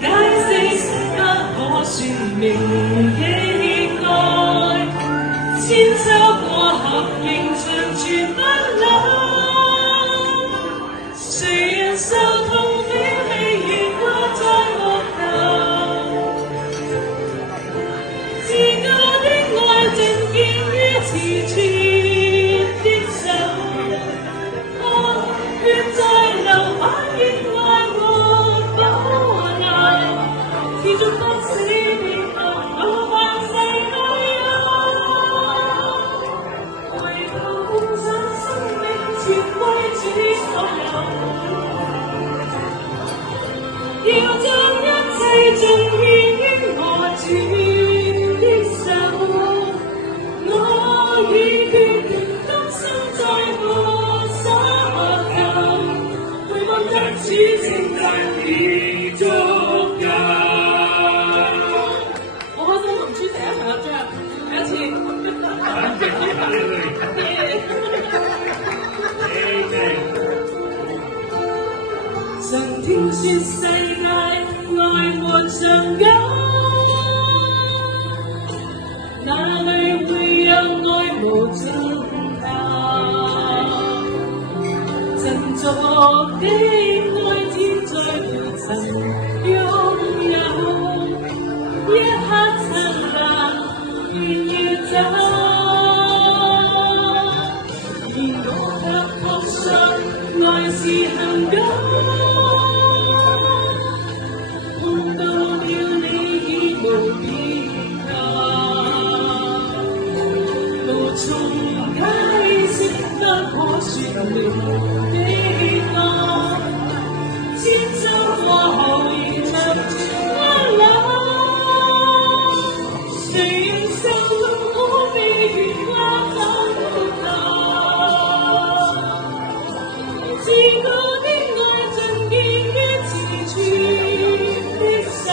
解釋，不可說明的愛，千秋過後仍長存不朽。誰人受痛的喜悅都在幕後，自救的愛正見於慈存的手，血在流，反映愛沒保留，持續不死的愛，老萬世愛有，為求奉上生命，全歸主所有。要將一切盡獻於我主的手，我已決定今生再無所求，回望得主稱讚已足夠。我開心同主成日合唱，第一次。感謝主哈利路亞。曾聽說世界愛沒長久，哪裏會有愛無盡頭？曾作的愛天在未曾擁有，一刻燦爛願要走，而我卻確信愛是恒久。從解釋不可說明的愛，千秋過後仍長存不朽。誰人受痛可比月光等候，自古的愛盡見於慈存的手，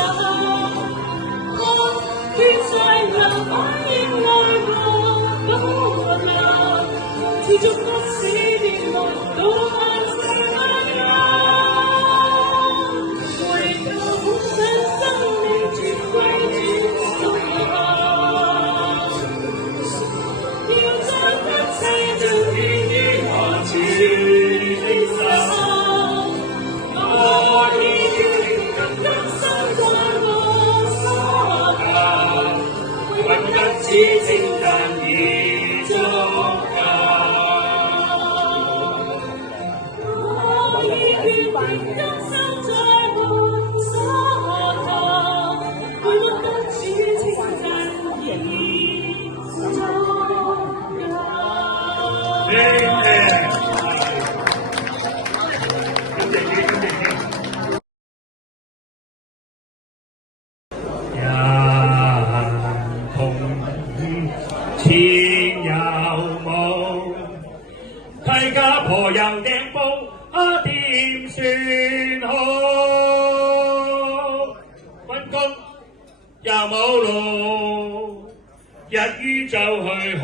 血在流，反映愛慕。持續不死的愛，到萬世愛有，為求奉上生命，全歸主所有。要將一切盡獻於我主的手，我已決定今生再無所求，為得主稱讚已足夠。今生再無所求，為得主稱讚已足夠。前有無，替家婆又掟煲。點算好？搵工又冇路，日於就去學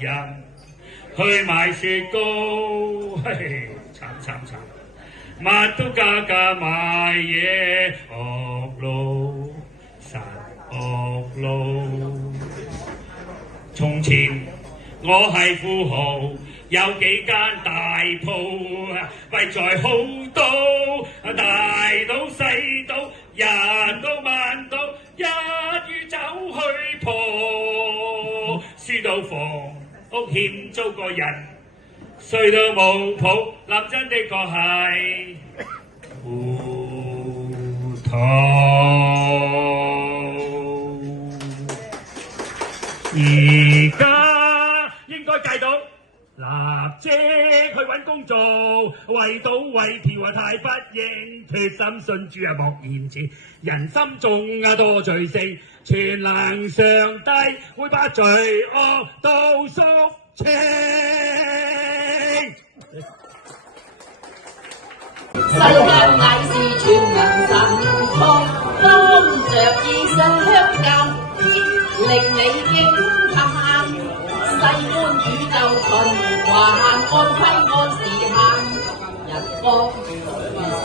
人，去買雪糕，嘿嘿，慘，乜都價買嘢，惡路實惡路。從前我係富豪。有幾間大鋪，弊在好多，大賭細賭，人都萬賭，一於走去破，輸到房屋欠租個人，衰到冇譜，諗真的確係糊塗。而家應該戒賭。立即去揾工做，為賭為嫖太不應，決心信主莫言辭，人心中多罪性，全能上帝會把罪惡都肅清。世間乃是全能神創，當着意想間，必令你驚嘆。世觀宇宙循環，按規按時限，日光如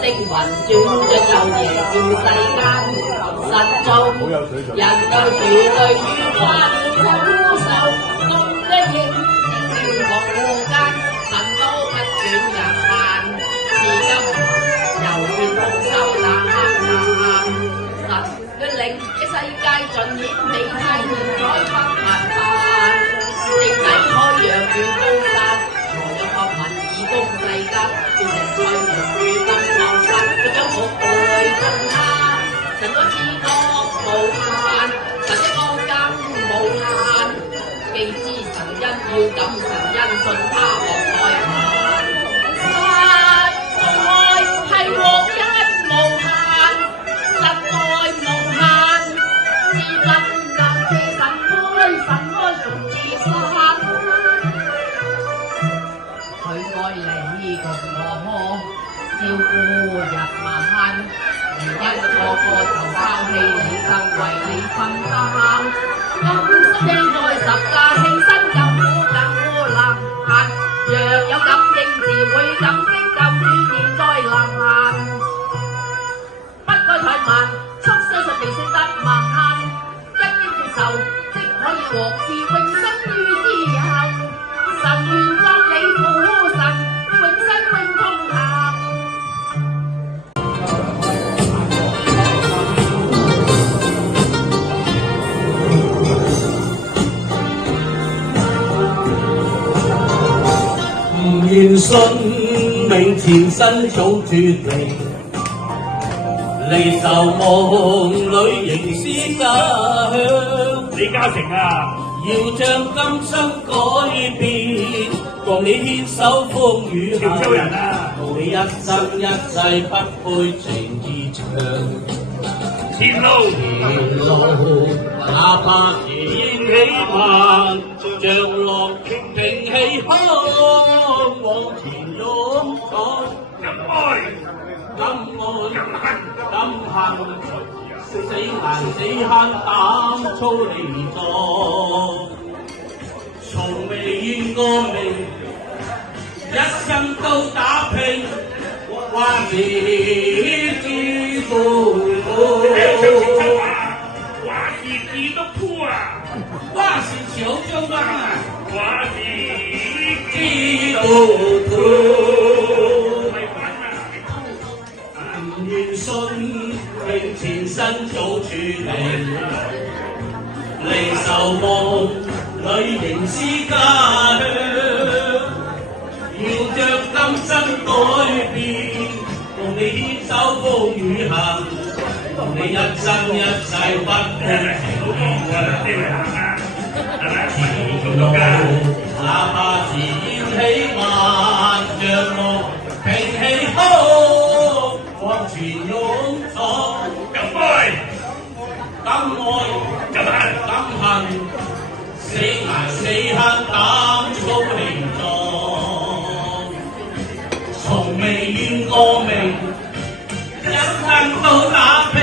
星靈魂轉着晝夜照世間，實做人對住對與關苦受，共嘅應天國護間，恨都不轉人間，至今又見豐收冷。神嘅令嘅世界盡演未太現在不麻煩，正抵開陽與高山，何有學問以公世間，叫成翠陽與金牛山，佢將木背共他，神個自覺無限，神一個更無限，既知神恩要感神恩，信他莫怠慢，實在係獲恩無限。實在無限，至今感謝神開從自身，佢愛你共我，照顧人民，如因錯過就拋棄你，更為你分擔，今生在十架犧牲更能行，若有感應自會感激，感與現在難。不該怠慢，速相信地勝得萬限，一經接受，即可以獲賜永生於之後。神願作你父神，永生永同行。唔願信命前身早脫離。離愁夢裏仍思家鄉，李嘉誠啊，要將今生改變，共你牽手風雨潮州人啊，同你一生一世不配情意長。前路哪怕是煙起萬丈浪，平氣康往前勇闖。敢愛敢愛敢恨。敢恨，死難死慳膽粗離壯，從未怨過命，一生都打拼，話你知道話是基督徒啊，話是小將軍啊，話是基督徒。唔願信命前身早注定，離愁夢裏仍思家鄉，要將今生改變，共你牽手風雨行，同你一生一世不配情路，哪怕是煙起萬丈浪，平氣空。往前勇闖，敢愛敢恨，死捱死慳膽粗離壯，從未怨過命，一生都打拼。